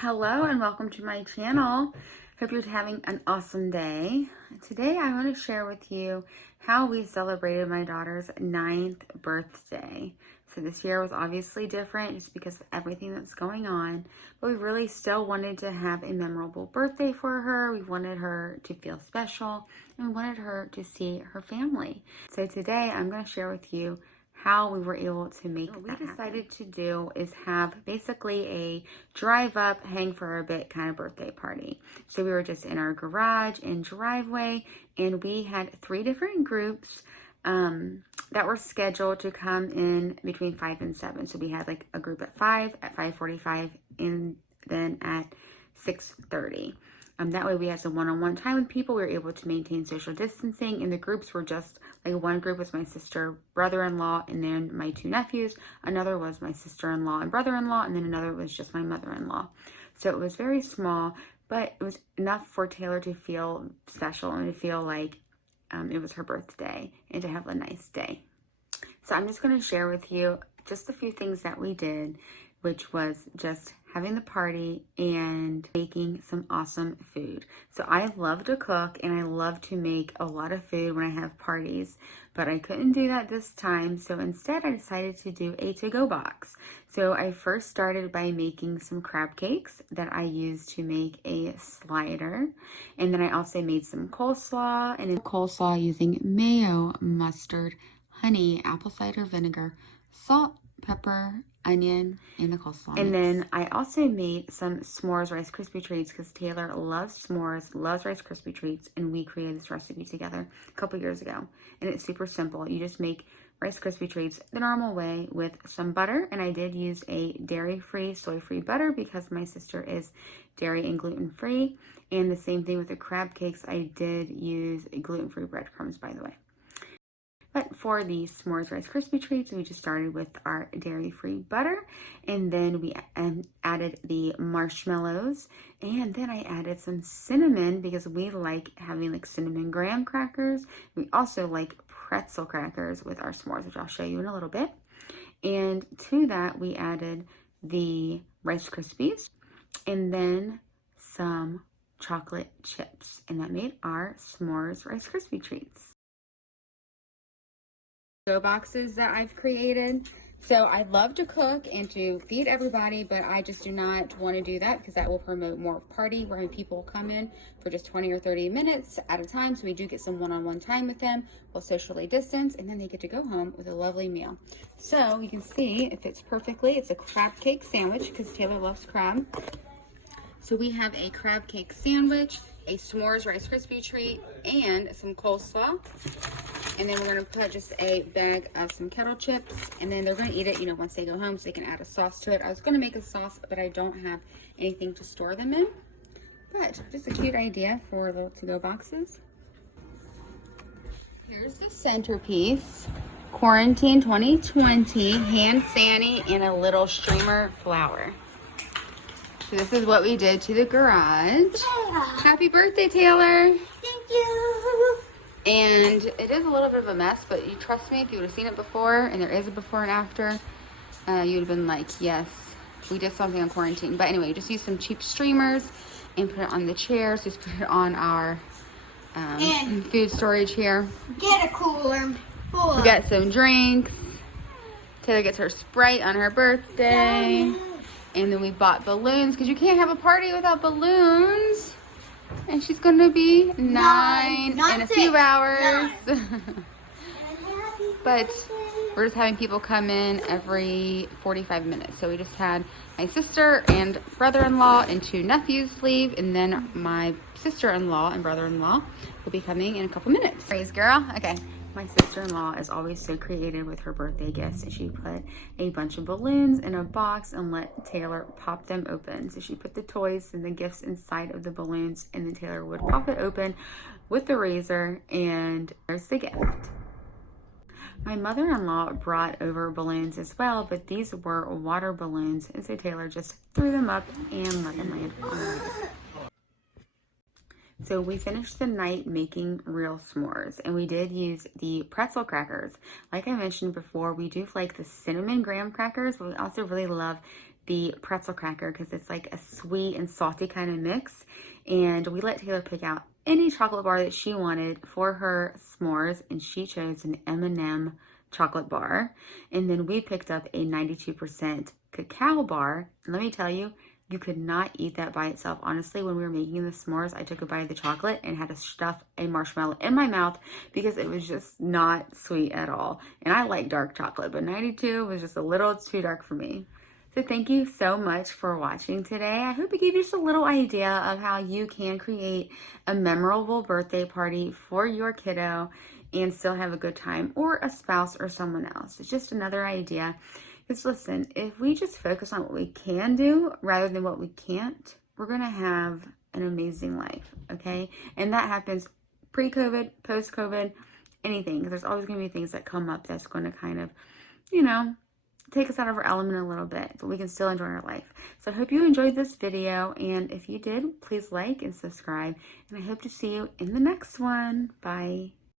Hello and welcome to my channel. Hope you're having an awesome day. Today I want to share with you how we celebrated my daughter's 9th birthday. So this year was obviously different just because of everything that's going on, but we really still wanted to have a memorable birthday for her. We wanted her to feel special and we wanted her to see her family. So today I'm going to share with you how we were able to make that happen. What we decided to do is have basically a drive up, hang for a bit kind of birthday party. So we were just in our garage and driveway, and we had 3 different groups that were scheduled to come in between 5 and 7. So we had like a group at 5, at 5:45, and then at 6:30. That way we had some one-on-one time with people. We were able to maintain social distancing, and the groups were just like one group was my sister, brother-in-law, and then my 2 nephews. Another was my sister-in-law and brother-in-law, and then another was just my mother-in-law. So it was very small, but it was enough for Taylor to feel special and to feel like it was her birthday and to have a nice day. So I'm just going to share with you just a few things that we did, which was just having the party and making some awesome food. So I love to cook and I love to make a lot of food when I have parties, but I couldn't do that this time. So instead I decided to do a to-go box. So I first started by making some crab cakes that I used to make a slider. And then I also made some coleslaw, and in coleslaw using mayo, mustard, honey, apple cider vinegar, salt, pepper, onion, and the coleslaw. And then I also made some s'mores Rice Krispie treats because Taylor loves s'mores, loves Rice Krispie treats, and we created this recipe together a couple years ago. And it's super simple. You just make Rice Krispie treats the normal way with some butter, and I did use a dairy-free, soy-free butter because my sister is dairy and gluten-free. And the same thing with the crab cakes, I did use gluten-free breadcrumbs, by the way. But for the s'mores Rice Krispie treats, we just started with our dairy-free butter, and then we added the marshmallows, and then I added some cinnamon because we like having like cinnamon graham crackers. We also like pretzel crackers with our s'mores, which I'll show you in a little bit. And to that, we added the Rice Krispies and then some chocolate chips, and that made our s'mores Rice Krispie treats. Boxes that I've created. So I love to cook and to feed everybody, but I just do not want to do that because that will promote more party where people come in for just 20 or 30 minutes at a time. So we do get some one-on-one time with them. We'll socially distance, and then they get to go home with a lovely meal. So you can see it fits perfectly. It's a crab cake sandwich because Taylor loves crab. So we have a crab cake sandwich, a s'mores Rice Krispie treat, and some coleslaw. And then we're going to put just a bag of some kettle chips. And then they're going to eat it, once they go home, so they can add a sauce to it. I was going to make a sauce, but I don't have anything to store them in. But just a cute idea for the to-go boxes. Here's the centerpiece. Quarantine 2020, hand fanny, and a little streamer flower. So this is what we did to the garage. Yeah. Happy birthday, Taylor. Thank you. And it is a little bit of a mess, but you trust me, if you would have seen it before, and there is a before and after, you would have been like, yes, we did something on quarantine. But anyway, just use some cheap streamers and put it on the chairs. Just put it on our food storage here. Get a cooler full. We got some drinks. Taylor gets her Sprite on her birthday. And then we bought balloons because you can't have a party without balloons. And she's going to be 9 in a few hours. But we're just having people come in every 45 minutes. So we just had my sister and brother-in-law and 2 nephews leave. And then my sister-in-law and brother-in-law will be coming in a couple minutes. Praise girl. Okay. My sister-in-law is always so creative with her birthday gifts, and she put a bunch of balloons in a box and let Taylor pop them open. So she put the toys and the gifts inside of the balloons, and then Taylor would pop it open with the razor, and there's the gift. My mother-in-law brought over balloons as well, but these were water balloons, and so Taylor just threw them up and let them land on the lid. So we finished the night making real s'mores, and we did use the pretzel crackers. Like I mentioned before, we do like the cinnamon graham crackers, but we also really love the pretzel cracker because it's like a sweet and salty kind of mix. And we let Taylor pick out any chocolate bar that she wanted for her s'mores, and she chose an M&M chocolate bar. And then we picked up a 92% cacao bar. And let me tell you, you could not eat that by itself. Honestly, when we were making the s'mores, I took a bite of the chocolate and had to stuff a marshmallow in my mouth because it was just not sweet at all. And I like dark chocolate, but 92 was just a little too dark for me. So thank you so much for watching today. I hope it gave you just a little idea of how you can create a memorable birthday party for your kiddo and still have a good time, or a spouse or someone else. It's just another idea. Because listen, if we just focus on what we can do rather than what we can't, we're going to have an amazing life, okay? And that happens pre-COVID, post-COVID, anything. There's always going to be things that come up that's going to kind of, take us out of our element a little bit, but we can still enjoy our life. So I hope you enjoyed this video, and if you did, please like and subscribe, and I hope to see you in the next one. Bye.